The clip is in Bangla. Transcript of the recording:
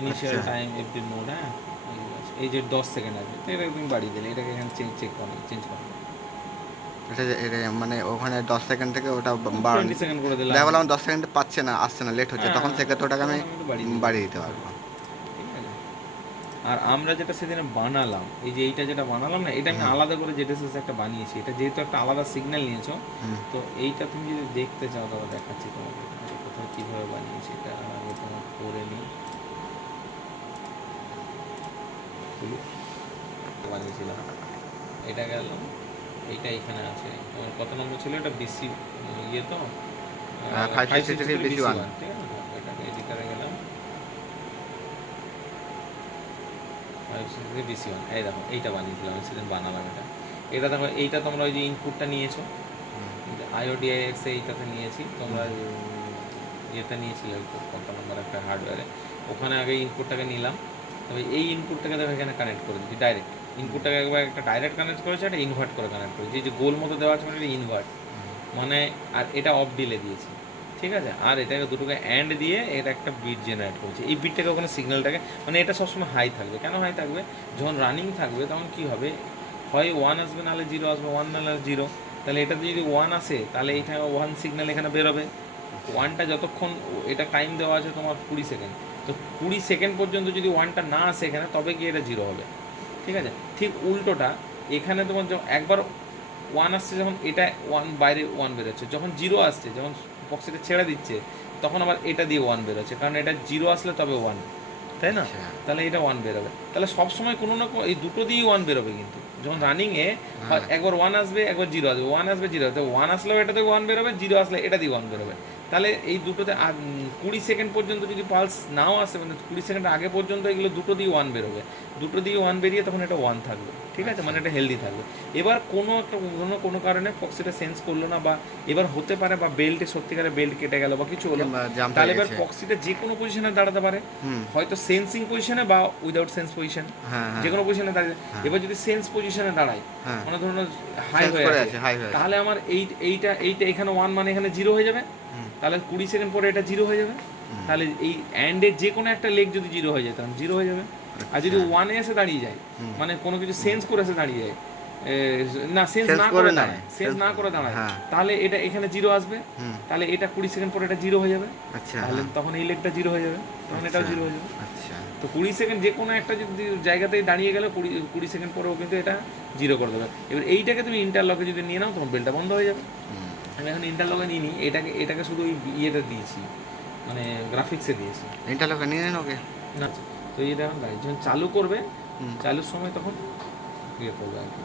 ইনিশিয়াল টাইম এফডি মোড, হ্যাঁ এই যে 10 সেকেন্ড আছে, তো এটা তুমি বাড়িয়ে দিলে, এটাকে এখানে চেঞ্জ করো। এটা এটা মানে ওখানে 10 সেকেন্ড থেকে ওটা বাড়ানো, 20 সেকেন্ড করে দিলাম। দেখা গেলো আমার 10 সেকেন্ড পাচ্ছে না, আসছে না, লেট হচ্ছে, হ্যাঁ, তখন সেক্ষেত্রে ওটাকে তখন আমি আমি একটু বাড়িয়ে দিতে বাড়িয়ে পারি। দিতে পারবো। ঠিক আছে। আর আমরা যেটা সেদিনে বানালাম, এই যে এইটা যেটা বানালাম না, এটা আমি হুম আলাদা করে জেটেসিস একটা বানিয়েছি। এটা যেহেতু একটা আলাদা সিগন্যাল নিয়েছো, হুম। তো এইটা তুমি যদি দেখতে চাও তাহলে দেখাচ্ছি তোমাকে, এটা কোথাও কীভাবে বানিয়েছি, এটা আগে তোমার করে নিই। খুলি, বানিয়েছিলাম এটা গেল, এইটা এখানে আছে। তোমার কত নম্বর ছিল এটা, বিসি ইয়ে তো, five five sixty sixty three three BC BC one. One ঠিক আছে। তো এটাকে এডিটারে গেলাম, 563 BC1, এই দেখো এইটা বানিয়েছিলাম আমি সেদিন বানালাম এটা। এটা দেখো, এইটা তোমরা ওই যে ইনপুটটা নিয়েছো IODIX এইটাতে নিয়েছি, তোমরা ইয়েতে নিয়েছিলে কত নম্বর একটা হার্ডওয়্যারে, ওখানে আগে ইনপুটটাকে নিলাম। তবে এই ইনপুটটাকে দেখো এখানে কানেক্ট করে দিচ্ছি ডাইরেক্ট। ইনপুটটাকে একবার একটা ডাইরেক্ট কানেক্ট করেছে, একটা ইনভার্ট করে কানেক্ট করেছি, এই যে গোল মতো দেওয়া আছে মানে এটা ইনভার্ট মানে। আর এটা অফ ডিলে দিয়েছি, ঠিক আছে। আর এটাকে দুটোকে অ্যান্ড দিয়ে এটা একটা বিট জেনারেট করেছে। এই বিটটাকে ওখানে সিগন্যালটাকে, মানে এটা সবসময় হাই থাকবে। কেন হাই থাকবে? যখন রানিং থাকবে তখন কী হবে, হয় 1 আসবে, নাহলে 0 আসবে, 1 নাহলে 0। তাহলে এটাতে যদি 1 আসে তাহলে এইটা 1 সিগন্যাল এখানে বেরোবে। ওয়ানটা যতক্ষণ, এটা টাইম দেওয়া আছে তোমার 20 সেকেন্ড, তো 20 সেকেন্ড পর্যন্ত যদি ওয়ানটা না আসে এখানে, তবে গিয়ে এটা 0 হবে, ঠিক আছে। ঠিক উল্টোটা, এখানে তোমার একবার 1 আসছে যখন, এটা 1 বাইরে 1 বেরোচ্ছে, যখন 0 আসছে, যখন বক্সটা ছেড়ে দিচ্ছে, তখন আবার এটা দিয়ে 1 বেরোচ্ছে, কারণ এটা 0 আসলে তবে 1, তাই না? আচ্ছা। তাহলে এটা 1 বেরোবে। তাহলে সবসময় কোনো না কোনো এই দুটো দিয়েই 1 বেরোবে, কিন্তু যখন রানিংয়ে হ্যাঁ। একবার 1 আসবে, একবার 0 আসবে, 1 আসবে 0 আসবে, 1 আসলেও এটা থেকে 1 বেরোবে, 0 আসলে এটা দিয়ে 1 বেরোবে। তাহলে এই দুটোতে 20 সেকেন্ড পর্যন্ত যদি পালস নাও আসে, মানে 20 সেকেন্ড আগে পর্যন্ত এগুলো দুটো দিয়ে 1 বেরোবে, দুটো দিয়ে 1 বেরিয়ে তখন এটা 1 থাকবে, ঠিক আছে, আচ্ছা। মানে এটা হেলদি থাকবে। এবার কোনো একটা কোনো কারণে ফক্সিটা সেন্স করলো না, বা এবার হতে পারে বা বেল্টে সত্যিকারের বেল্ট কেটে গেল বা কিছু হলো, কিংবা জাম্প তাহলে হয়ে এবার গেছে। ফক্সিটা যে কোনো পজিশনে দাঁড়াতে পারে, হুম। হয়তো সেন্সিং পজিশনে বা উইদাউট সেন্স পজিশন, হ্যাঁ যে হ্যাঁ কোনো পজিশনে দাঁড়িয়ে। হ্যাঁ এবার যদি সেন্স পজিশনে দাঁড়ায়, হ্যাঁ। মানে ধরুন হাই সেন্স হয়ে করে আছে, আছে, হাই হয়ে আছে। তাহলে আমার এইটা এইটা এখানে 1 মানে এখানে 0 হয়ে যাবে, হুম তাহলে 20 সেকেন্ড পরে এটা 0 হয়ে যাবে। হুম। তাহলে এই অ্যান্ডের যে কোনো একটা লেগ যদি 0 হয়ে যায় তখন 0 হয়ে যাবে। আর যদি আচ্ছা। 1-এ এসে দাঁড়িয়ে যায়, হুম মানে কোনো কিছু সেন্স করে এসে দাঁড়িয়ে যায়, এ, না সেন্স সেন্স না করে করে নেয়, দাঁড়ায়, সেন্স না করে দাঁড়ায়, হ্যাঁ। তাহলে এটা এখানে 0 আসবে। হুম। তাহলে এটা 20 সেকেন্ড পরে এটা 0 হয়ে যাবে, আচ্ছা। তাহলে হ্যাঁ। তখন এই লেগটা 0 হয়ে যাবে, তখন এটাও আচ্ছা 0 হয়ে যাবে। আচ্ছা। তো 20 সেকেন্ড যে কোনো একটা যদি জায়গাতেই দাঁড়িয়ে গেলে, 20 সেকেন্ড পরেও কিন্তু এটা 0 করে দেবে। এবার এইটাকে তুমি ইন্টারলকে যদি নিয়ে নাও, তোমার বেলটা বন্ধ হয়ে যাবে। হুম। আমি এখন ইন্টারলকে নিয়ে নিই, এটাকে শুধু ওই ইয়েতে দিয়েছি, মানে গ্রাফিক্সে দিয়েছি। ইন্টারলকে নিয়ে নেন ওকে। না, তো এটা এখন গাড়ি যখন চালু করবে, হুম। চালুর সময় তখন ইয়ে করবে আর কি।